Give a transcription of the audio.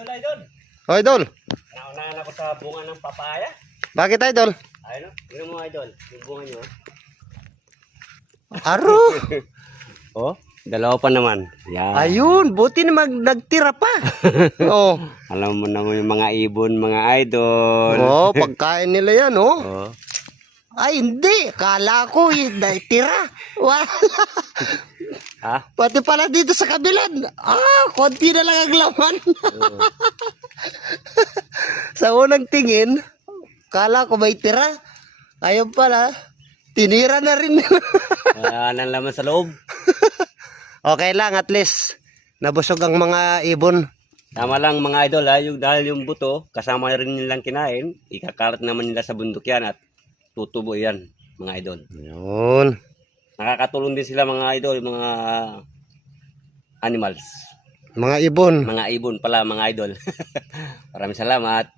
Idol. O, idol. Naunahan ako sa bunga ng papaya. Bakit, idol? Ayun o. Tingnan mo, idol. Yung bunga nyo. Aro. Oh, dalawa pa naman. Yan. Ayun, buti na nagtira pa. Oh. Alam mo naman yung mga ibon, mga idol. Oh, pagkain nila yan, oh. Oh. Ay, hindi. Kala ko, tira. Wala. Ha? Pati pala dito sa kabilan. Konti na lang ang laman. Sa unang tingin, kala ko may tira. Ayun pala, tinira na rin. Wala nang laman sa loob. Okay lang, at least, nabusog ang mga ibon. Tama lang mga idol ha, dahil yung buto, kasama rin nilang kinain, ikakalat naman nila sa bundok yan at tutubo yan mga idol. Ayun. Nakakatulong din sila mga idol, mga animals. Mga ibon. Mga ibon pala mga idol. Maraming salamat.